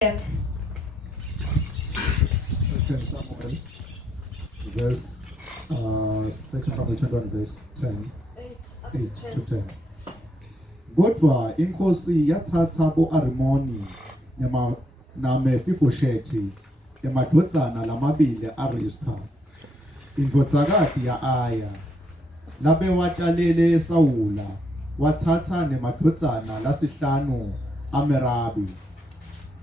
10. Second Samuel, Second Samuel 21 verse 10, 8 to 10. Kodwa inkosi yathatha bo-Arimoni naMefiboshethi emadvodzana lamabili aRispa, indvodzakati ya-Aya, labewatalele eSawula, wathatha nemadvodzana lasihlanu aMerabi,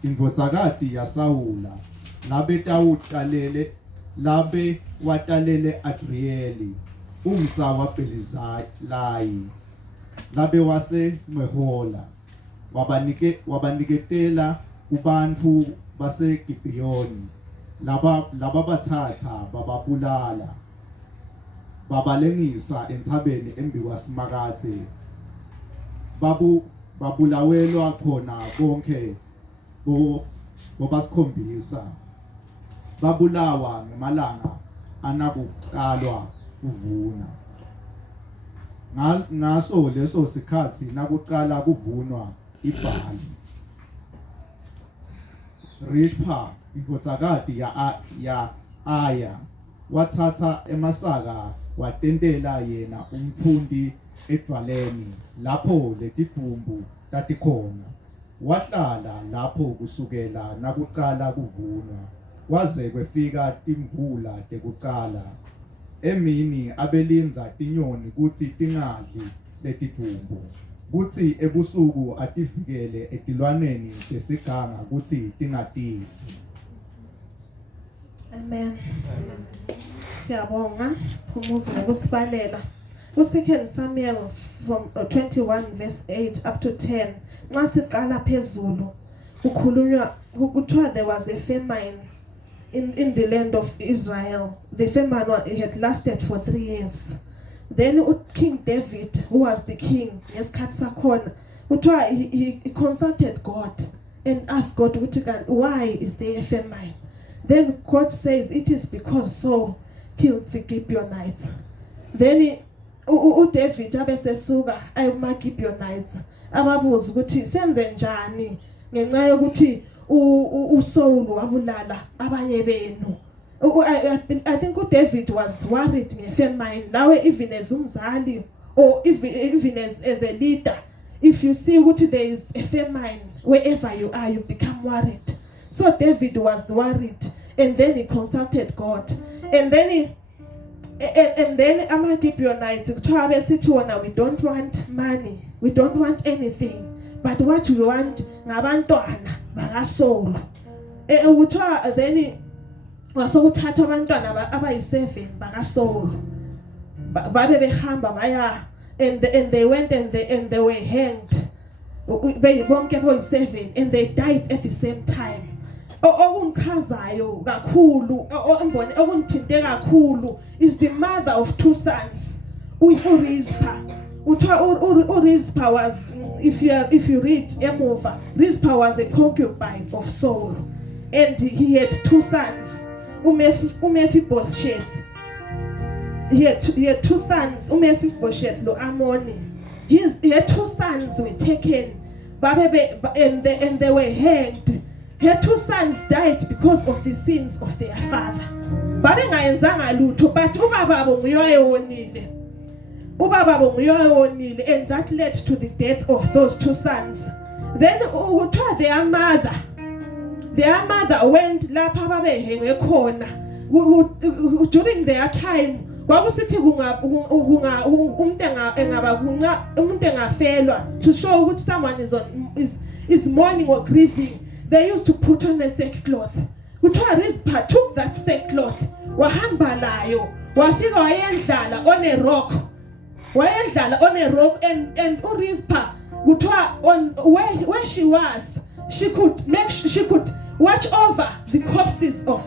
indvodzakati yaSawula, labe watalele Adrieli, umsa waBhelizalayi, labe wase Mehola, wabaniketela kubantu baseGibhiyoni, laba bathatha bababulala, babalengisa entshabeni embi kwaSimakathe, babulawelwa khona bonke bobasikhombisa, babulawa ngemalanga anakuqalwa kuvuna. Ngaso leso sikhathi nakuqala kuvunwa ibhali, Rishpa indvodzakati ya Aya wathatha emasaka watentela yena umthundi edvaleni lapho letidvumbu tatikhona, wahlala lapho kusukela nakuqala kuvunwa kwaze kwefika timvula tekuqala. Emini abelinza tinyoni kutsi tingadli letidvumbu, kutsi ebusuku ativikele etilwaneni tesiganga kutsi tingatidli. Amen. Siyabonga phumuza ngokusibalela. Second Samuel from 21 verse 8 up to 10. Nxa siqala phezulu kukhulunywa kuthiwa there was a famine in the land of Israel. The famine had lasted for 3 years. Then King David, who was the king, he consulted God and asked God, why is there a famine? Then God says it is because Saul killed the Gibeonites. Then David abesesuka ayemaGibeonites ababuza ukuthi senze njani ngenxa yokuthi uSaul wabulala abanye benu. I think David was worried ngefamine. Nawe even as umzali or even as a leader, if you see ukuthi there is a famine wherever you are, you become worried. So David was worried, and then he consulted God, and then amaGibeonites kuthiwa besithi wona, we don't want money, we don't want anything, but what we want ngabantwana bakaSaul. Kuthiwa then wasokuthatha abantwana abayi7 bakaSaul babe behamba baya, and they went and they were hanged, bonke boyi7, and they died at the same time. Okungichazayo kakhulu okungithinte kakhulu is the mother of 2 sons, uRispa. uRispa was, if you read emuva, Rispa was a concubine of Saul, and he had 2 sons, uMephibosheth. He had 2 sons, uMephibosheth lo Amoni. He had 2 sons were taken, and they were hanged. Her 2 sons died because of the sins of their father. Babengayenzanga lutho, but ubaba nguyonile, and that led to the death of those 2 sons. Then their mother went lapha babehengwe khona. During their time, kwakusithi umuntu engafelwa, to show ukuthi someone is mourning or grieving, they used to put on a sackcloth. Kuthiwa Rispa took that sackcloth, wahamba layo, wafika wayendlala on a rock, and uRispa kuthiwa on where she was, she could watch over the corpses of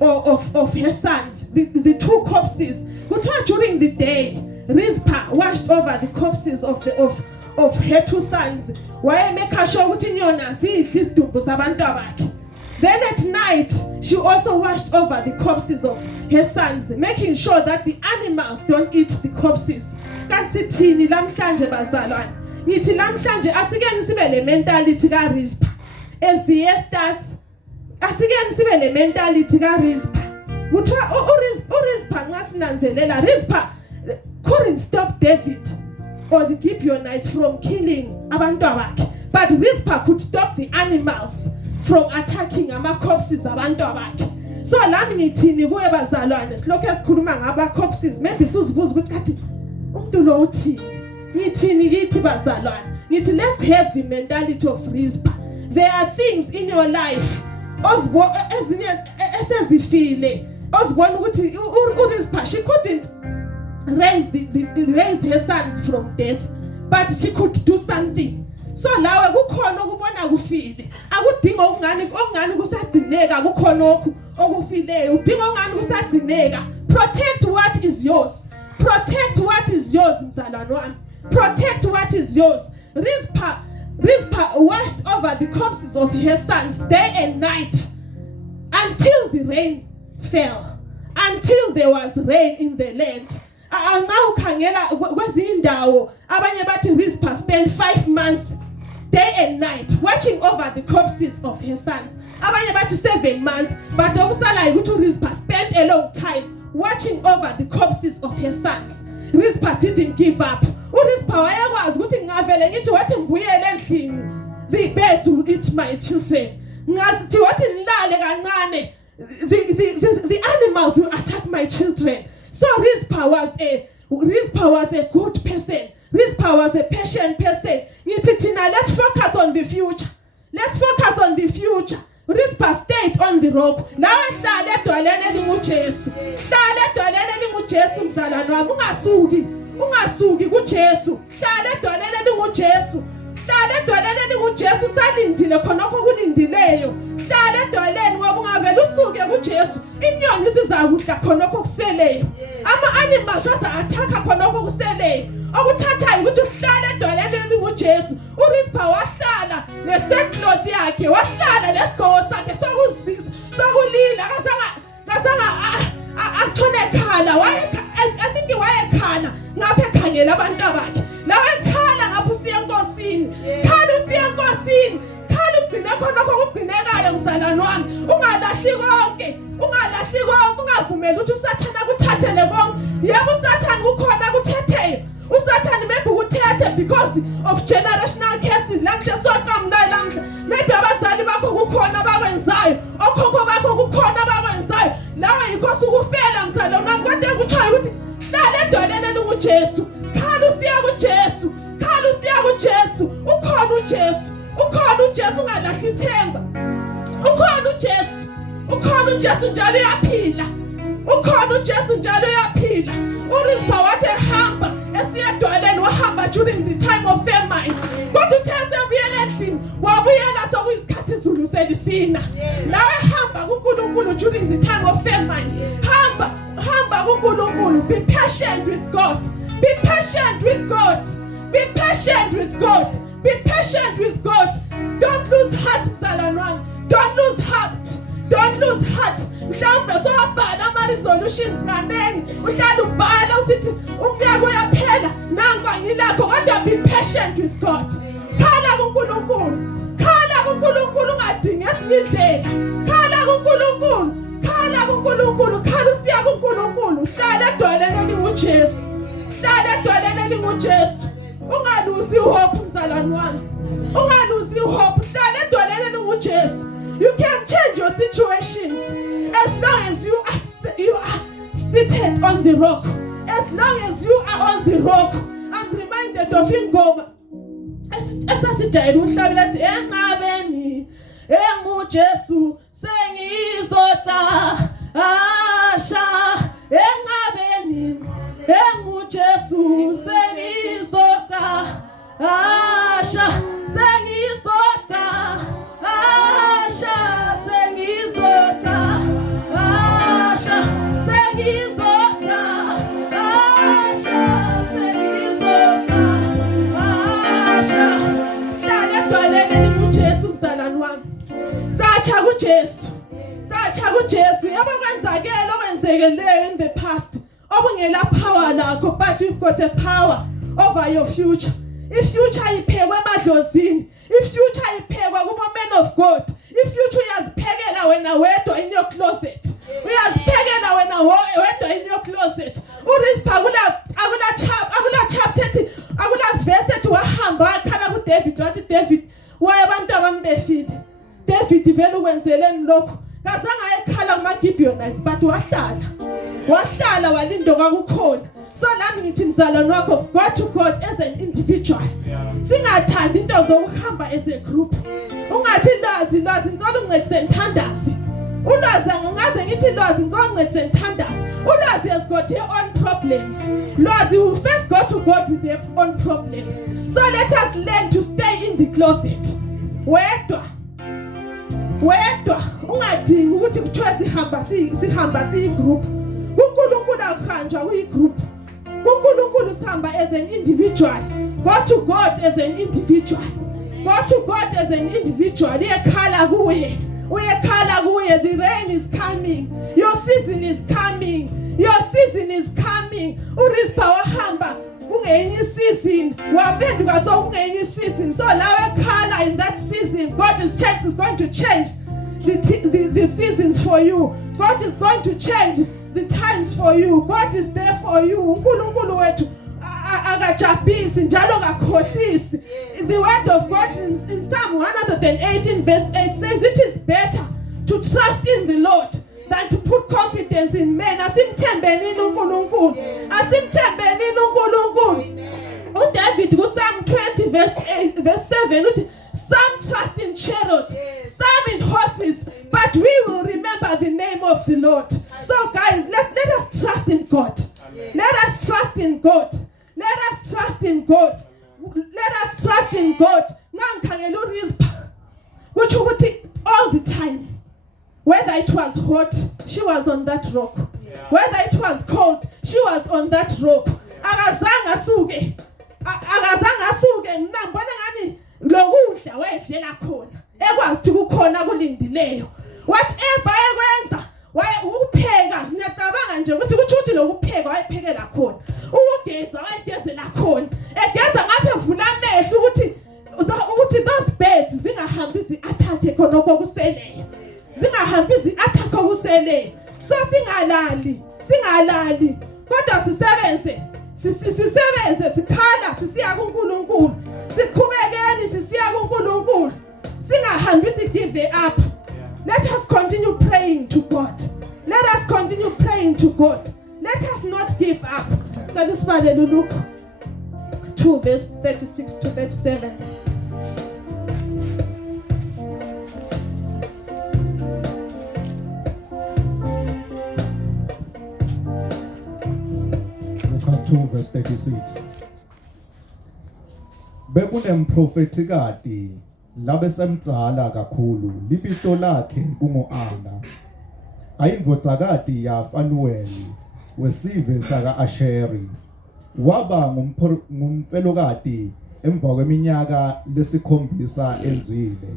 her sons, the 2 corpses. Kuthiwa during the day, Rispa watched over the corpses of her 2 sons. Then at night, she also watched over the corpses of her sons, making sure that the animals don't eat the corpses. Ngithi namhlanje asike sibe le mentality kaRispa as the year starts, asike sibe le mentality ka Rizpah. Kuthiwa uRizpah nxa sinanzelela Rizpah couldn't stop David or the Gibeonites from killing abantwabakhe, but Rizpah could stop the animals from attacking ama-corpses abantwabakhe. So lami ngithini kuye bazalwane silokho esikhuluma ngaba-corpses, maybe sizibuza ukuthi kathi umuntu lo uthini. Ngithini kithi bazalwane? Ngithi let's have the mentality of Rizpah. There are things in your life esezifile ozibona ukuthi uRizpah she couldn't raise her sons from death, but she could do something. So lawe kukhona ukubona kufile, akudinga okungani kusadineka, kukhona okufileyo udinga okungani kusadineka. Protect what is yours, protect what is yours mzalwane wami, protect what is yours. Rizpah watched over the corpses of her sons day and night until the rain fell, until there was rain in the land. Nxa ukhangela kwezinye indawo abanye bathi Rizpah spent 5 months day and night watching over the corpses of her sons. Abanye bathi 7 months, but okusalayo ukuthi Rizpah spent a long time watching over the corpses of her sons. Rizpah didn't give up. uRizpah wayekwazi ukuthi ngavele ngithi wathi ngibuyele endlini, the birds will eat my children. Ngathi wathi nilale kancane, the animals will attack my children. So Rizpah was a good person. Rizpah was a patient person. Let's focus on the future. Let's focus on the future. Rizpah stayed on the rock. Now hlala edwaleni elinguJesu. Hlala edwaleni elinguJesu mzalwane wami, ungasuki kuJesu. Hlala edwaleni elinguJesu. Hlala edwaleni elinguJesu, salindile khonokho kulindileyo. Hlala edwaleni ngoba ungavela usuke kuJesu, inyoni sizakudla khonokho kuseleyo. Ama-animals aza-athakha khonokho kuseleyo. Okuthathayo ukuthi uhlala edwaleni elinguJesu. uRizpah wahlala nesackcloth yakhe, wahlala nesigqoko sakhe sokulila, kasanga athone ekhala. I think wayekhala ngapha ekhangela abantwabakhe. Lawe ekhala ngapha usiya enkosini. Khala usiya enkosini. Khala ugcine khonokho kugcinekayo mzalwane wami. Ungalahli konke, ungavumeli ukuthi uSathane akuthathele konke. Yebo uSathane kukhona akuthetheyo. uSathane maybe ukuthethe because of generational cases. Lamhla sokamnayo lamhla. Maybe abazali bakho kukhona abakwenzayo, okhokho bakho kukhona abakwenzayo. Lawe yinkosi ukufela mzalwane wami, kodwa kuchayo ukuthi hlala edwaleni elinguJesu. Khala usiya kuJesu. Khala usiya kuJesu. Ukhona uJesu. Ukhona uJesu, ungalahli ithemba. Ukhona uJesu. Ukhona uJesu njalo uyaphila. Ukhona uJesu njalo uyaphila. uRizpah wathi ehamba esiya edwaleni, wahamba during the time of famine. Kodwa uthe sebuyela endlini, wabuyela sokuyisikhathi izulu selisina. Nawe hamba kuNkulunkulu during the time of famine. Hamba kuNkulunkulu. Be patient with God. Be patient with God. Be patient with God. Be patient with God. Don't lose heart mzalwane wami. Don't lose heart. Don't lose heart. Mhlawumbe sowabhala ama-resolutions kanengi, uhlala ubhala usithi umnyaka uyaphela, nangu angilakho, kodwa be patient with God. Khala kuNkulunkulu. Khala kuNkulunkulu, ungadingi esinye indlela. Khala kuNkulunkulu. Khala kuNkulunkulu. Khala usiya kuNkulunkulu. Hlala edwaleni elinguJesu. Hlala edwaleni elinguJesu. Ungaluzi hope mzalwane wami. Ungaluzi hope. Hlala edwaleni elinguJesu. You can change your situations as long as you are seated on the rock. As long as you are on the rock. I'm reminded of ingoma esasijayele uhlabela ethi enqabeni enguJesu sengizotha asha. Enqabeni enguJesu sengizotha asha. Sengizotha asha. Sengizotha asha. Sengizotha asha. Sengizotha asha. Hlala edwaleni elinguJesu mzalwane wami. Catsha kuJesu. Catsha kuJesu. Yabakwenzakela okwenzekeleyo in the past, obungela power lakho, but you've got a power over your future. If future iphekwe emadlozini, if future iphekwa kubo men of God. Ifuture uyaziphekela wena wedwa in your closet. Uyaziphekela wena wedwa in your closet. Urispa akula chapter ethi akula verse ethi wahamba wakhala ku David wathi David waye abantu abambefile. David vele ukwenzeleni lokho. Kazange ayekhala kuma Gibeonites but wahlala walinda kwakukhona. So lami ngithi mzalwane wakho go to God as an individual. Singathandi into zokuhamba as a group. Ungathi lwazi ngicela ungincedise ngithandaze. Ulwazi angaze ngithi lwazi ngicela ungincedise ngithandaze. Ulwazi has got your own problems. Lwazi will first go to God with their own problems. So let us learn to stay in the closet. Wedwa ungadingi ukuthi kuthiwe sihamba group. uNkulunkulu akuhanjwa kuyigroup. uNkulunkulu sihamba as an individual. Go to God as an individual. Go to God as an individual. Uyekhala kuye. The rain is coming. Your season is coming. Urispa wahamba kungenye season. Wapenduka so kungenye season. So lawe khala in that season. God is going to change the seasons for you. God is going to change the times for you. God is there for you. uNkulunkulu wethu akajabhisi njalo akakhohlisi. The word of God in Psalm 118 verse 8 says it is better to trust in the Lord than to put confidence in men. Asimthembeni uNkulunkulu. uDavid ku Psalm 20 verse 7 uthi some trust in chariots, some in horses, but we will remember the name of the Lord. So guys, let us trust in God. Let us trust in God. Nangikhangela uRispa kuthi ukuthi all the time, whether it was hot, she was on that rock. Whether it was cold, she was on that rock. Akazange asuke ngibona ngani lokudla wedlela khona. Ekwazi ukuthi kukhona kulindileyo. Whatever ekwenza ukupheka ngiyacabanga nje ukuthi lokupheka wayephekela khona. Ukugeza wayegezela khona. Egeza ngapha evula amehlo ukuthi those birds zingahambi zi-attack khona okuseleyo. So singalali kodwa sisebenze sikhala sisiya kuNkulunkulu. Siqhubekeni sisiya kuNkulunkulu. Singahambi give up. Let us continue praying to God. Let us not give up. That is why Luke 2 verse 36 to 37. Luke 2 verse 36. Bekunemprofetikadi labesemdzala kakhulu libito lakhe kungu-Ana. Ayindvodzakati yaFanueli wesive saka Asheri. Waba ngumfelokati emva kweminyaka lesikhombisa enzile.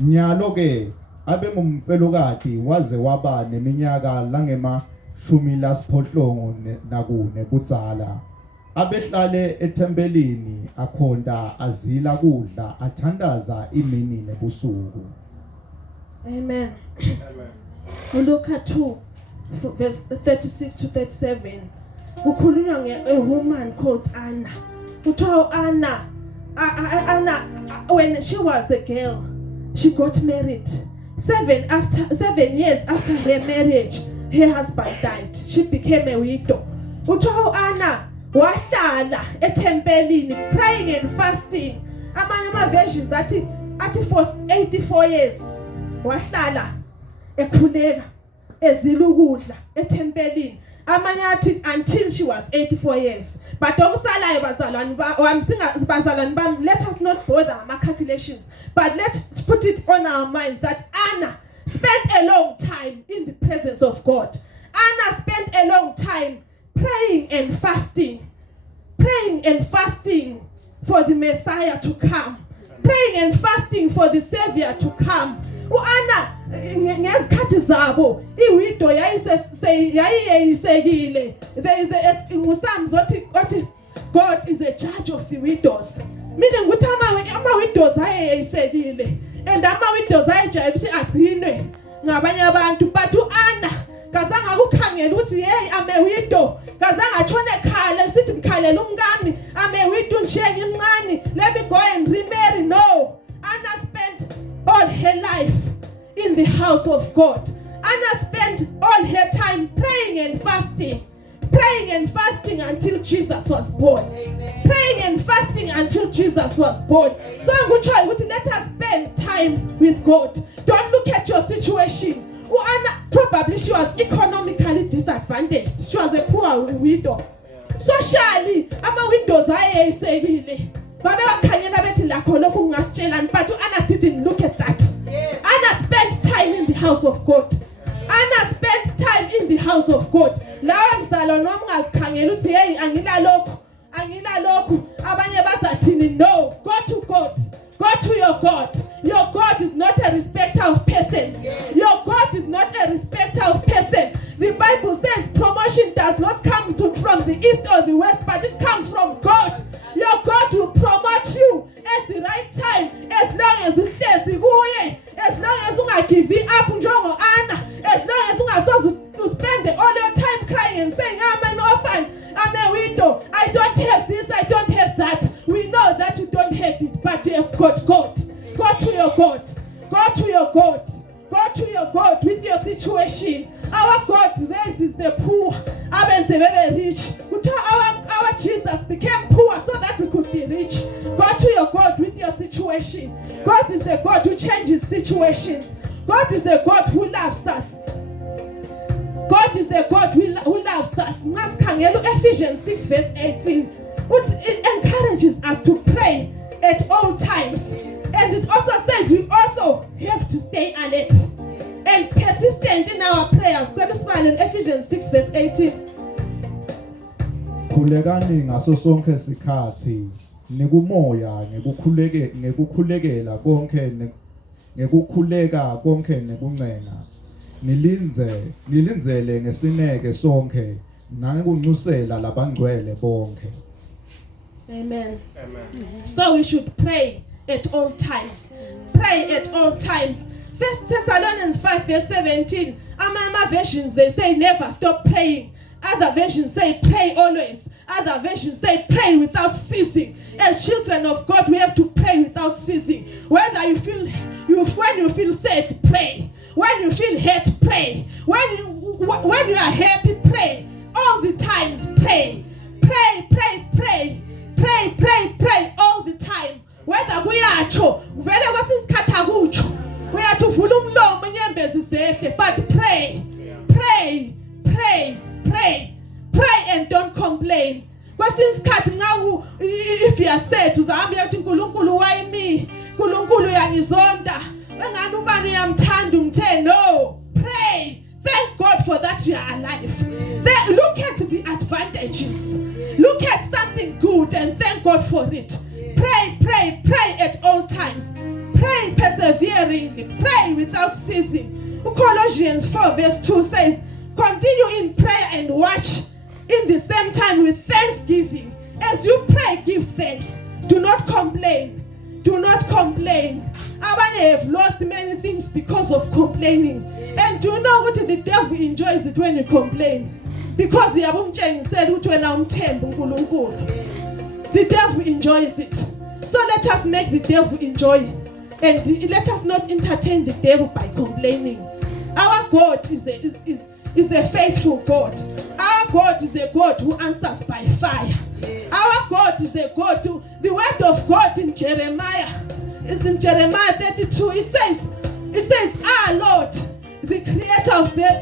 Nyalo ke abe ngumfelokati waze waba neminyaka langema-10 nakune budzala. Abehlale ethempelini akhonda azila kudla athandaza imini nebusuku. Amen. Luke 2 verse 36 to 37. Kukhulunywa a woman called Anna. Kuthiwa Anna when she was a girl, she got married. 7 years after her marriage, her husband died. She became a widow. Kuthiwa Anna wahlala ethempelini praying and fasting. Amanye versions athi for 84 years wahlala ekhuleka ezila ukudla ethempelini. Amanye athi until she was 84 years. But okusalayo bazalwane bami, let us not bother our calculations, but let's put it on our minds that Anna spent a long time in the presence of God. Anna spent a long time praying and fasting for the Messiah to come, praying and fasting for the Savior to come. uAnna ngezikhathi zabo iwidow yayiyisekile. There is a Psalms othi God is a judge of the widows, meaning ukuthi ama widows ayeyisekile and ama-windows ayijayele ukuthi agcinwe ngabanye abantu, but u-Anna kazange akukhangela ukuthi hey ame window, kazange atshone ekhala sithi ngikhalela umkami ame window nje ngimncane, let me go and remarry. No, Anna spent all her life in the house of God. Anna spent all her time praying and fasting until Jesus was born. Amen. Praying and fasting until Jesus was born. So I'm going to try, let us spend time with God. Don't look at your situation. Anna, probably she was economically disadvantaged. She was a poor widow. Socially, ama windows ayeyisekile. Babebakhangela bethi lakho lokho ungasitshelani, but Anna didn't look at that. Yes. Anna spent time in the house of God. Anna spent time in the house of God. Lawe mzalo noma ungazikhangela uthi hey angila lokhu abanye bazathini. No, go to God. Go to your God. Your God is not a respecter of persons. Your God is not a respecter of persons. The Bible says promotion does not come from the east or the west, but it comes from God. Your God will promote you at the right time, as long as uhlezi kuye, as long as ungagive up njengo Anna, as long as ungasoze spend all your time crying and saying I'm an orphan, I'm a widow, I don't have this, I don't have that. We know that you don't have it, but you have got God. Go to your God. Go to your God. Go to your God with your situation. Our God raises the poor. Abenze bebe rich. Our Jesus became poor so that we could be rich. Go to your God with your situation. God is a God who changes situations. God is a God who loves us. God is a God who loves us. Ephesians 6 verse 18. It encourages us to pray at all times. And it also says we also have to stay alert and persistent in our prayers. Let us find in Ephesians 6 verse 18. Khulekani ngaso sonke isikhathi nekumoya ngekukhulekela konke nekuncenga nilinzele ngesineke sonke nangekunxusela labangcwele bonke. Amen. Amen. So we should pray at all times. Pray at all times. 1 Thessalonians 5 verse 17. Ama versions they say never stop praying. Other versions say pray always. Other versions say pray without ceasing. As children of God, we have to pray without ceasing. Whether when you feel sad, pray. When you feel hurt, pray. When you are happy, pray. All the times, pray. Pray all the time. Whether kuyacho vele kwasisikhatha kucho uyathi uvula umlomo inyembezi zehle, but pray and don't complain. Kwasisikhathi nxa if you are sad uzahamba uthi uNkulunkulu wayimi, uNkulunkulu uyangizonda, engani ubani uyamthanda umthe. No, pray. Thank God for that you are alive. Then look at the advantages. Look at something good and thank God for it. Pray at all times. Pray perseveringly. Pray without ceasing. Colossians 4 verse 2 says, continue in prayer and watch in the same time with thanksgiving. As you pray, give thanks. Do not complain. Do not complain. Abanye have lost many things because of complaining. And do you know what the devil enjoys it when you complain? Because the devil enjoys it. So let us make the devil enjoy it. And let us not entertain the devil by complaining. Our God is a faithful God. Our God is a God who answers by fire. Our God is a God who, the word of God in Jeremiah 32, it says, Lord, the creator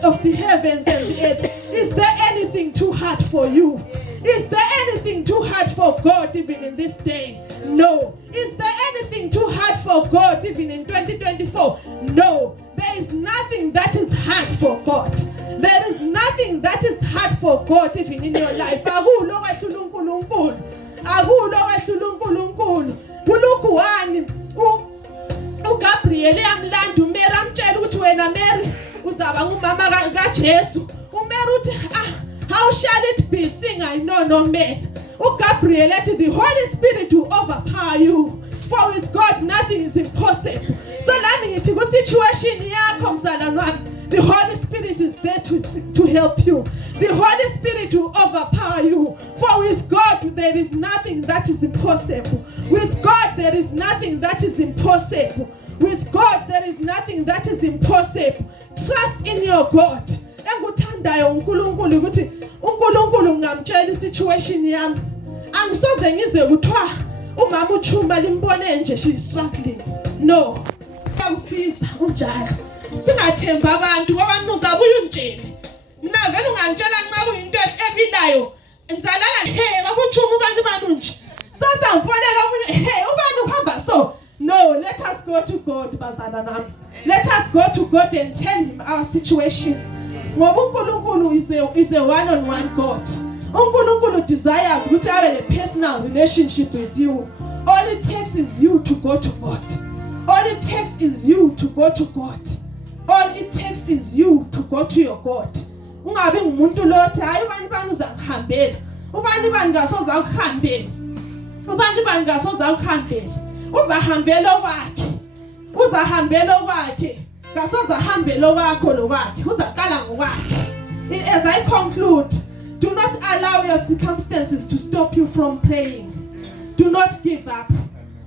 of the heavens and the earth, is there anything too hard for you? Is there anything too hard for God even in this day? No. Is there anything too hard for God even in 2024? No. There is nothing that is hard for God. There is nothing that is hard for God even in your life. uGabriel yamlanda uMary amtshela ukuthi wena Mary uzaba ngumama kaJesu. uMary uthi how shall it be seeing I know no man? uGabriel athi the Holy Spirit will overpower you, for with God nothing is impossible. So lami ngithi ku situation yakho mzalwane wami, the Holy Spirit is there to help you. The Holy Spirit will overpower you. For with God there is nothing that is impossible. With God there is nothing that is impossible. With God there is nothing that is impossible. Trust in your God. Enguthandayo uNkulunkulu ukuthi uNkulunkulu ngamtshela situation yami. Angisoze ngize kuthiwa umama uChuma limbone nje she is struggling. No. Uyamsiza unjalo. Singathemba abantu ngoba uzabuya unjele. Mina vele ungangitshela ncabe into ebilayo. Ngizalala bakuChuma ubani banunje. Sasa mfonela umuntu ubani uhamba so. No, let us go to God bazana nami. Let us go to God and tell him our situations. Ngoba uNkulunkulu is a one-on-one God. uNkulunkulu desires ukuthi abe a personal relationship with you. All it takes is you to go to God. All it takes is you to go to God. All it takes is you to go to your God. Ungabe ngumuntu lothi hayi ubani uzangihambela. Ubani ngasoza ukuhambela. Ubani ngasoza ukuhambela. Uzahambela kwakhe. Uzahambela kwakhe. Ngasoza hambela kwakho lokwakhe. Uzaqala ngokwakhe. As I conclude, do not allow your circumstances to stop you from praying. Do not give up.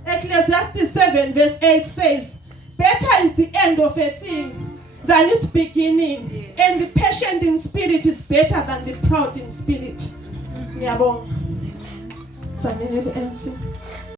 Ecclesiastes 7 verse 8 says, better is the end of a thing than its beginning, and the patient in spirit is better than the proud in spirit. Ngiyabonga. Sanele MC.